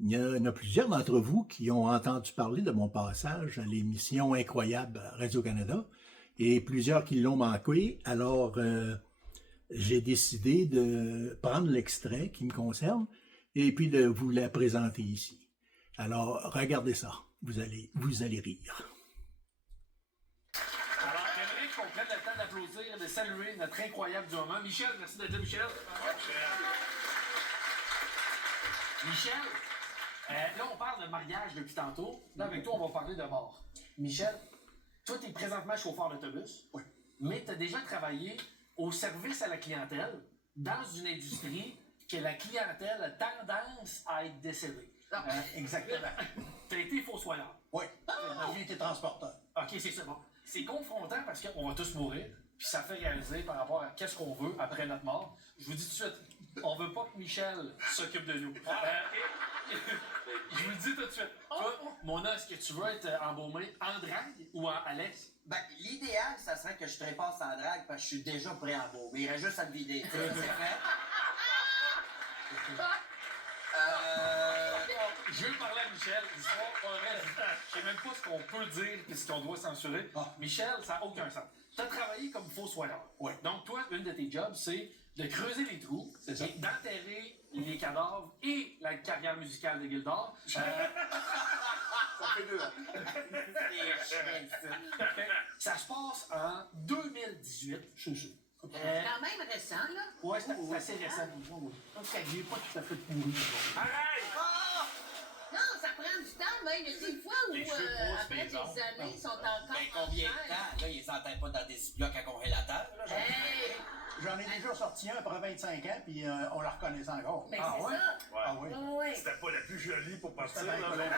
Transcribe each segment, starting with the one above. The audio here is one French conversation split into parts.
Il y en a plusieurs d'entre vous qui ont entendu parler de mon passage à l'émission Incroyable à Radio-Canada et plusieurs qui l'ont manqué. Alors, j'ai décidé de prendre l'extrait qui me concerne et puis de vous la présenter ici. Alors, regardez ça. Vous allez rire. Alors, j'aimerais qu'on prenne le temps d'applaudir et de saluer notre incroyable du moment. Michel, merci d'être là, Michel. Michel, là, on parle de mariage depuis tantôt. Là, avec toi, on va parler de mort. Michel, toi, tu es présentement chauffeur d'autobus. Oui. Mais tu as déjà travaillé au service à la clientèle dans une industrie que la clientèle a tendance à être décédée. Exactement. Tu as été fossoyeur. Oui. J'ai été transporteur. OK, c'est ça. Bon. C'est confrontant parce qu'on va tous mourir, puis ça fait réaliser par rapport à qu'est-ce qu'on veut après notre mort. Je vous dis tout de suite, on veut pas que Michel s'occupe de nous. Je vous le dis tout de suite. Toi, Mona, est-ce que tu veux être embaumé en drague ou en Alex? Ben, l'idéal, ça serait que je trépasse en drague parce que je suis déjà pré-embaumé. Il reste juste à le vider. C'est fait. Je veux parler à Michel. L'histoire, pas vrai. Je sais même pas ce qu'on peut dire et ce qu'on doit censurer. Michel, ça n'a aucun sens. Tu as travaillé comme fossoyeur. Oui. Donc, toi, une de tes jobs, c'est de creuser les trous C'est ça. et d'enterrer les cadavres et la carrière musicale de Gildor. Ça fait deux. Ça se passe en 2018. C'est ça. Quand même récent, là. Ouais, c'est assez récent. OK. Il n'est pas tout à fait pourri. Non, ça prend du temps, même. Il y a des fois où, après des années, ils sont encore Ben, combien de temps? Là, ils s'entendent pas dans des blocs à congélateur. Là, Hey! J'en ai déjà sorti un après 25 ans, puis on la reconnaissait encore. Ben, Ah c'est ouais? ça. Ah oui. Ouais. C'était pas la plus jolie pour partir, C'était bien là. collant.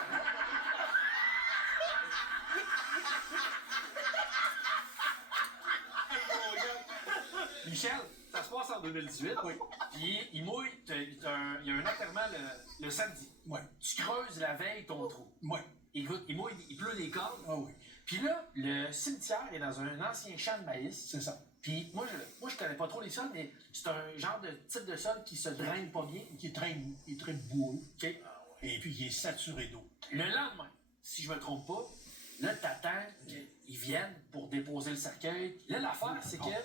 Michel, ça se passe en 2018. Oui. Puis il mouille, il y a un enterrement le samedi. Oui. Tu creuses la veille ton trou. Oui. Écoute, il mouille, il pleut des cordes. Ah oui. Puis là, le cimetière est dans un ancien champ de maïs. C'est ça. Puis moi, je connais pas trop les sols, mais c'est un genre de type de sol qui se draine pas bien. Il est très boueux. OK? Et puis, il est saturé d'eau. Le lendemain, si je me trompe pas, là, t'attends qu'ils viennent pour déposer le cercueil. Là, l'affaire, c'est qu'ils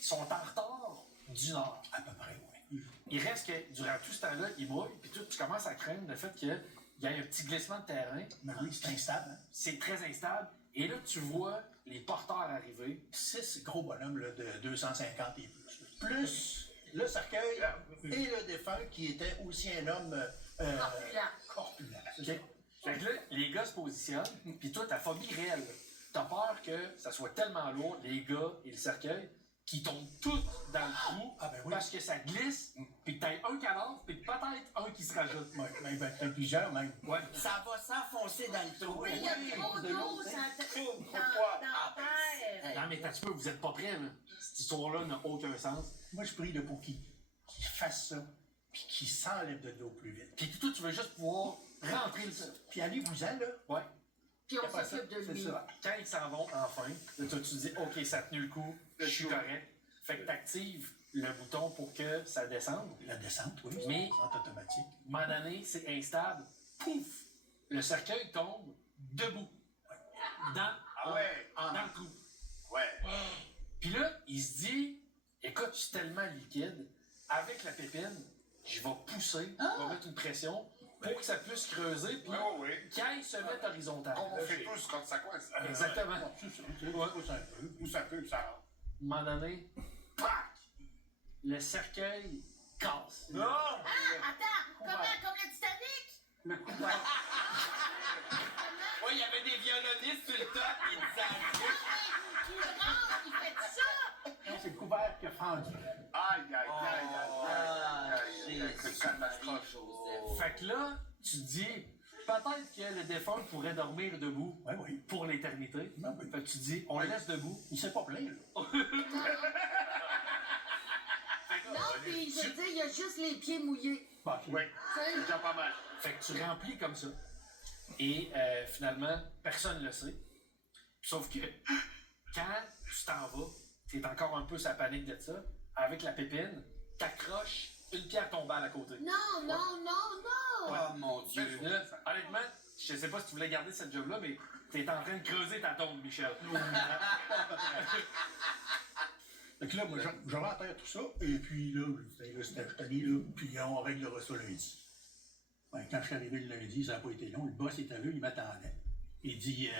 sont en retard d'une heure. À peu près, oui. Il reste que, durant tout ce temps-là, ils mouillent, puis tu commences à craindre le fait qu'il y ait un petit glissement de terrain. Mais oui, c'est instable. Hein? C'est très instable. Et là, tu vois les porteurs arriver. 6 gros bonhommes là, de 250 et plus. Plus le cercueil et le défunt qui était aussi un homme corpulent. C'est OK? ça. Fait que là, les gars se positionnent, puis toi, ta phobie réelle. T'as peur que ça soit tellement lourd, les gars et le cercueil, qui tombent tous dans le trou Ah ben oui. parce que ça glisse, puis que t'as un cadavre, puis peut-être un qui se rajoute. Ouais, ben, plusieurs même. Ouais. Ça va s'enfoncer dans le trou. Oui, il y a trop de d'eau l'eau, dans Pourquoi? terre. Non, mais t'as peu, vous êtes pas prêts, là. Cette histoire-là n'a aucun sens. Moi, je prie là, pour qu'il fasse ça, puis qu'il s'enlève de l'eau plus vite. Puis toi, tu veux juste pouvoir rentrer le... Puis allez-vous-en, là. Ouais. Puis on Après ça, s'occupe de c'est lui. ça. Quand ils s'en vont, enfin, là, toi, tu dis, OK, ça a tenu le coup, je suis correct. Fait que t'actives le bouton pour que ça descende. La descente, oui. Mais- C'est automatique. À un moment donné, c'est instable. Pouf! Le cercueil tombe debout. Dans, ouais? dans le trou. Ouais. Puis là, il se dit, écoute, je suis tellement liquide, avec la pépine, je vais pousser, je vais mettre une pression pour que ça puisse creuser, puis Oui. qu'elle se mette horizontale. On fait tous quand ça coince. Exactement. C'est ça. C'est Ouais. pousse un peu. Où ça peut, ça rentre. À un moment donné, pac! Le cercueil casse. Non! Ah, attends! Comme le Titanic? Oui, il y avait des violonistes sur le top, ils disaient. Il rentre, il fait ça! Non, c'est le couvert qui a fendu. Fait que là, tu te dis, peut-être que le défunt pourrait dormir debout Oui, oui. pour l'éternité. Ah oui. Fait que tu dis, on le laisse debout. Il s'est pas plaint, là. Non, puis je veux dire, il y a juste les pieds mouillés. Bon, Oui, Tu sais, c'est déjà pas mal. Fait que tu remplis comme ça. Et finalement, personne ne le sait. Sauf que quand tu t'en vas, t'es encore un peu sa panique de ça, avec la pépine, t'accroches une pierre tombale à côté. non, non, non, non! Oh mon Dieu. Là, honnêtement, je sais pas si tu voulais garder cette job-là, mais t'es en train de creuser ta tombe, Michel. Fait que là, moi, je renterre tout ça, et puis là, c'était allé, là, puis on réglera ça lundi. Ben, quand je suis arrivé le lundi, ça n'a pas été long, le boss était là, il m'attendait. Il dit,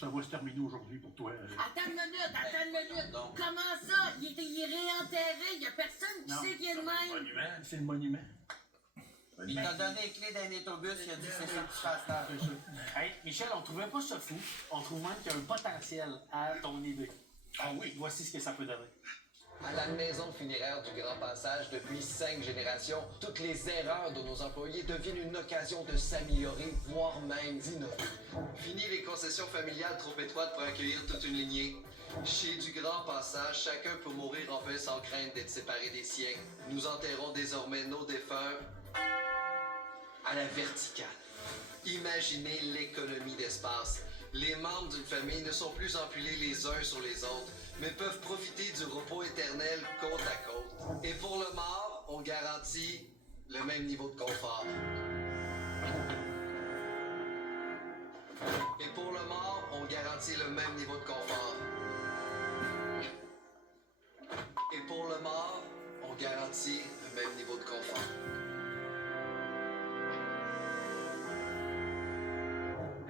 ça va se terminer aujourd'hui pour toi. Attends une minute. Donc. Comment ça? Il est réenterré, il y a personne qui Non. sait qu'il est de même. C'est le monument. Il t'a donné les clés d'un autobus, il a dit c'est ça que tu fasses là. C'est ça. Hey, Michel, on trouvait pas ça fou. On trouve même qu'il y a un potentiel à ton idée. Ah oui. Voici ce que ça peut donner. À la maison funéraire du Grand Passage, depuis 5 générations, toutes les erreurs de nos employés deviennent une occasion de s'améliorer, voire même d'innover. Fini les concessions familiales trop étroites pour accueillir toute une lignée. Chez du Grand Passage, chacun peut mourir en paix sans crainte d'être séparé des siens. Nous enterrons désormais nos défunts à la verticale. Imaginez l'économie d'espace. Les membres d'une famille ne sont plus empilés les uns sur les autres, mais peuvent profiter du repos éternel côte à côte. Et pour le mort, on garantit le même niveau de confort. Et pour le mort, on garantit le même niveau de confort. Et pour le mort, on garantit le même niveau de confort.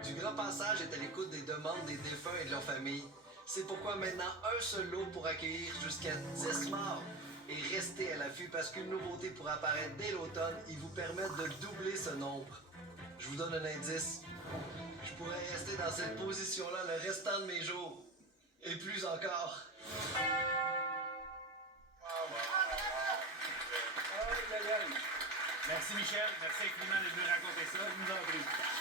Du Grand Passage est à l'écoute des demandes des défunts et de leurs familles. C'est pourquoi maintenant un seul lot pour accueillir jusqu'à 10 morts. Et restez à l'affût parce qu'une nouveauté pourra apparaître dès l'automne et vous permettre de doubler ce nombre. Je vous donne un indice. Je pourrais rester dans cette position-là le restant de mes jours. Et plus encore. Merci Michel, merci infiniment de nous raconter ça.